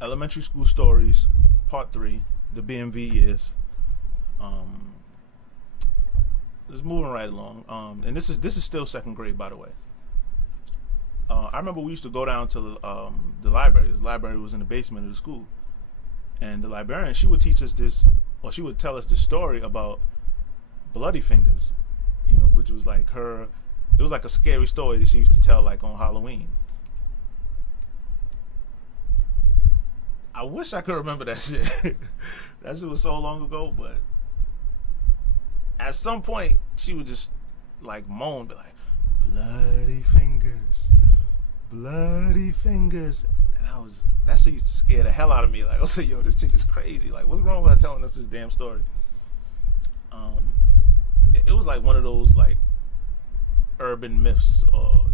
Elementary School Stories, Part 3, the BMV years. Um, just moving right along. And this is still second grade, by the way. I remember we used to go down to the library. The library was in the basement of the school, and the librarian, she would teach us this, or she would tell us this story about Bloody Fingers, which was like her. It was like a scary story that she used to tell, like on Halloween. I wish I could remember that shit. That shit was so long ago, but at some point she would just like moan, be like, "Bloody fingers, bloody fingers," and that shit used to scare the hell out of me. Like, I was like, "Yo, this chick is crazy. Like, what's wrong with her telling us this damn story?" It was like one of those like urban myths, or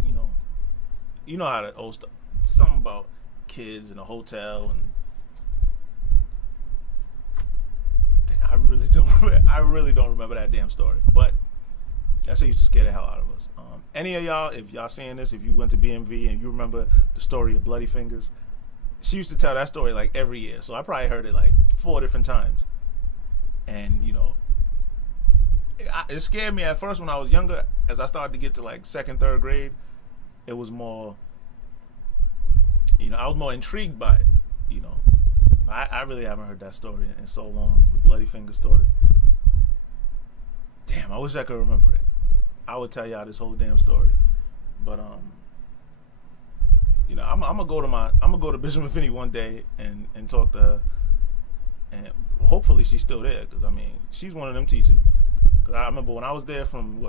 how the old stuff, something about kids in a hotel, and I really don't. I really don't remember that damn story. But that shit used to scare the hell out of us. Any of y'all, if y'all seeing this, if you went to BMV and you remember the story of Bloody Fingers, she used to tell that story like every year. So I probably heard it like 4 different times. And it scared me at first when I was younger. As I started to get to like second, third grade, it was more. I was more intrigued by it. I really haven't heard that story in so long. The Bloody Finger story. Damn, I wish I could remember it. I would tell y'all this whole damn story. But I'm gonna go to Bishop Infinity one day and talk to her, and hopefully she's still there, because she's one of them teachers. Cause I remember when I was there from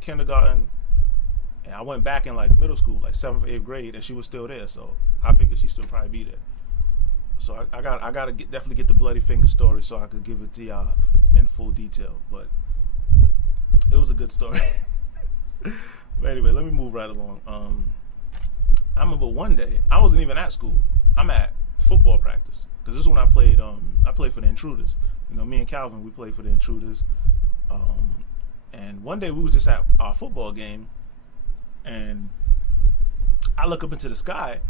kindergarten, and I went back in like middle school, like 7th, 8th grade, and she was still there. So I figured she'd still probably be there. So I gotta definitely get the Bloody Finger story so I could give it to y'all in full detail. But it was a good story. But anyway, let me move right along. I remember one day I wasn't even at school. I'm at football practice, because this is when I played. I played for the Intruders. Me and Calvin, we played for the Intruders. And one day we was just at our football game, and I look up into the sky,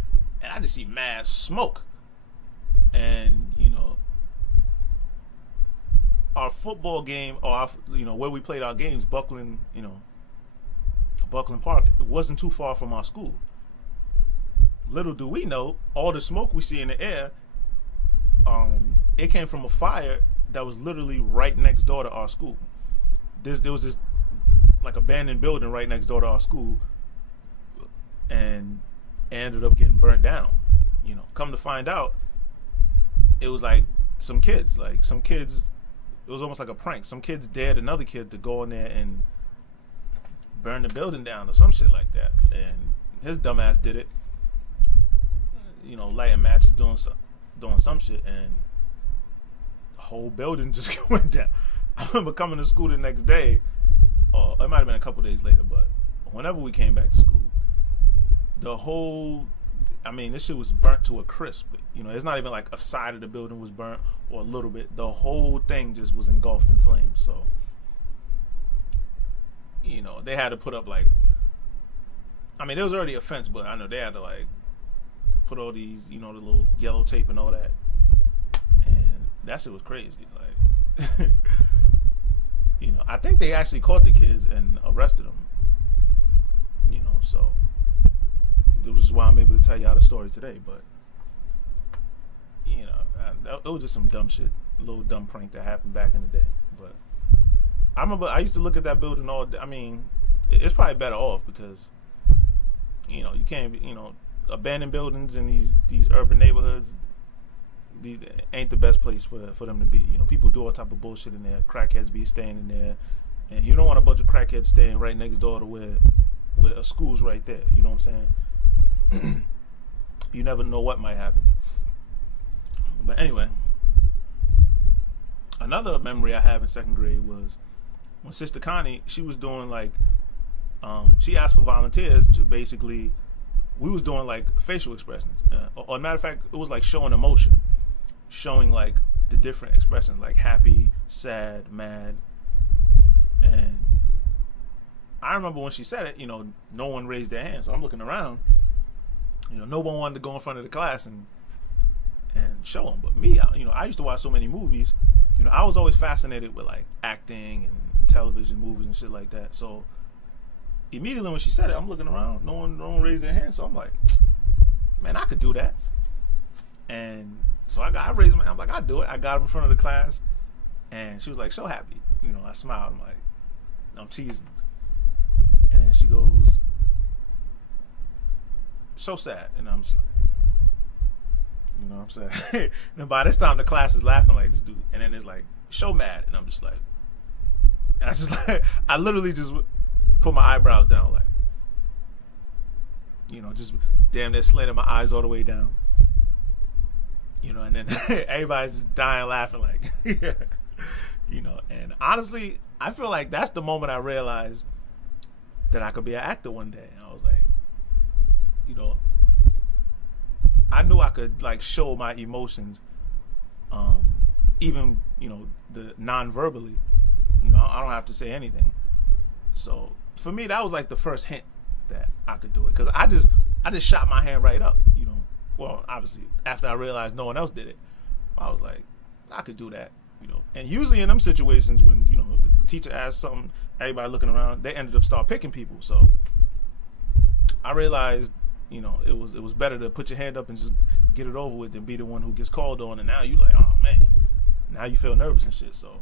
and I just see mad smoke. And our football game, or where we played our games, Buckland Park, it wasn't too far from our school. Little do we know, all the smoke we see in the air, it came from a fire that was literally right next door to our school. There was this like abandoned building right next door to our school, and it ended up getting burnt down. Come to find out, it was like some kids. It was almost like a prank. Some kids dared another kid to go in there and burn the building down or some shit like that. And his dumbass did it. Lighting matches, doing some shit, and the whole building just went down. I remember coming to school the next day, or it might have been a couple days later, but whenever we came back to school, this shit was burnt to a crisp. It's not even like a side of the building was burnt or a little bit. The whole thing just was engulfed in flames. So, they had to put up like, there was already a fence, but I know they had to like put all these, the little yellow tape and all that. And that shit was crazy. Like, I think they actually caught the kids and arrested them. So it was just why I'm able to tell y'all the story today. But it was just some dumb shit, a little dumb prank that happened back in the day. But I remember I used to look at that building all day. It's probably better off, because you can't, abandoned buildings in these urban neighborhoods, these ain't the best place for them to be. People do all type of bullshit in there. Crackheads be staying in there, and you don't want a bunch of crackheads staying right next door to where a school's right there. You know what I'm saying? You never know what might happen. But anyway, another memory I have in second grade was when Sister Connie, she was doing like, she asked for volunteers to basically, we was doing like facial expressions. Or matter of fact, it was like showing emotion, showing like the different expressions, like happy, sad, mad. And I remember when she said it, no one raised their hand. So I'm looking around, no one wanted to go in front of the class and show them. But me, I used to watch so many movies. I was always fascinated with like acting and television movies and shit like that. So immediately when she said it, I'm looking around. No one raised their hand. So I'm like, man, I could do that. And so I raised my hand. I'm like, I'll do it. I got up in front of the class, and she was like, so happy. I smiled. I'm like, I'm teasing. And then she goes, so sad. And I'm just like, you know what I'm saying? And by this time, the class is laughing like this dude. And then it's like, show mad. And I'm just like, and I literally just put my eyebrows down, like, just damn near slanted my eyes all the way down. And then everybody's just dying laughing, like, and honestly, I feel like that's the moment I realized that I could be an actor one day. And I was like, I knew I could like show my emotions, even the non-verbally. I don't have to say anything. So for me, that was like the first hint that I could do it, because I just shot my hand right up. Well, obviously after I realized no one else did it, I was like, I could do that. And usually in them situations when the teacher asked something, everybody looking around, they ended up start picking people. So I realized it was better to put your hand up and just get it over with than be the one who gets called on. And now you like, oh man, now you feel nervous and shit. So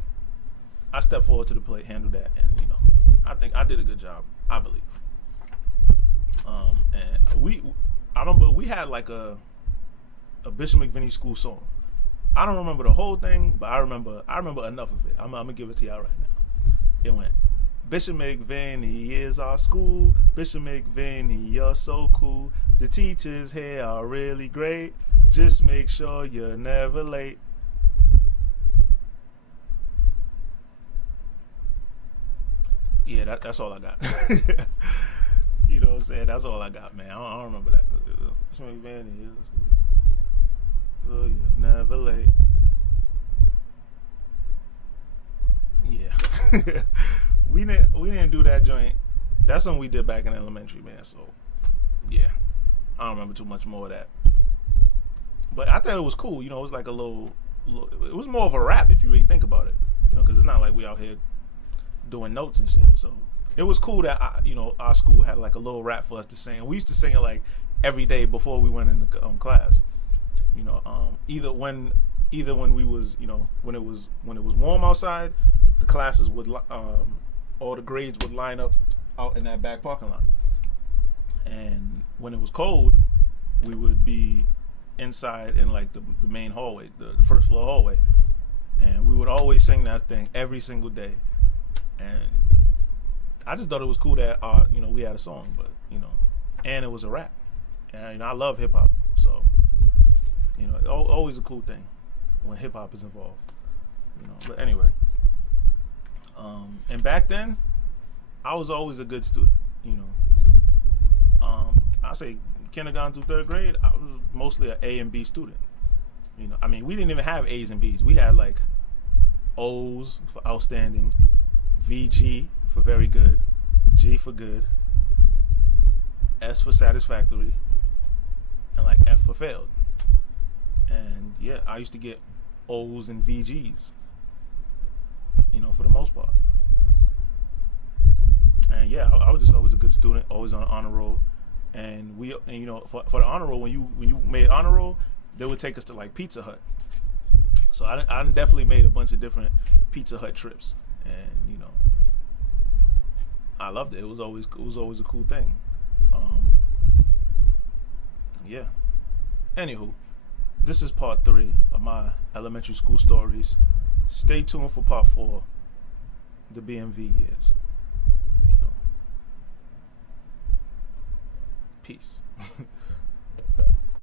I stepped forward to the plate, handled that, and I think I did a good job, I believe. And I remember we had like a Bishop McVinney school song. I don't remember the whole thing, but I remember enough of it. I'm gonna give it to y'all right now. It went, Bishop McVinney is our school. Bishop McVinney, you're so cool. The teachers here are really great. Just make sure you're never late. Yeah, that's all I got. You know what I'm saying? That's all I got, man. I don't remember that. Bishop McVinney is, oh, you're never late. Yeah. We didn't do that joint. That's something we did back in elementary, man. So yeah, I don't remember too much more of that. But I thought it was cool. It was like a little. It was more of a rap if you really think about it. Because it's not like we out here doing notes and shit. So it was cool that our school had like a little rap for us to sing. We used to sing it like every day before we went into class. Either when we was when it was warm outside, the classes would all the grades would line up out in that back parking lot, and when it was cold, we would be inside in like the main hallway, the first floor hallway, and we would always sing that thing every single day. And I just thought it was cool that we had a song, but and it was a rap, and I love hip hop, so always a cool thing when hip hop is involved. But anyway, and back then, I was always a good student. I say kindergarten through third grade, I was mostly an A and B student. I mean, we didn't even have A's and B's. We had like O's for outstanding, VG for very good, G for good, S for satisfactory, and like F for failed. And yeah, I used to get O's and VGs, for the most part. And yeah, I was just always a good student, always on an honor roll. And for the honor roll, when you made honor roll, they would take us to like Pizza Hut. So I definitely made a bunch of different Pizza Hut trips, and I loved it. It was always a cool thing. Yeah. Anywho, this is part 3 of my elementary school stories. Stay tuned for part 4, the BMV years. Peace.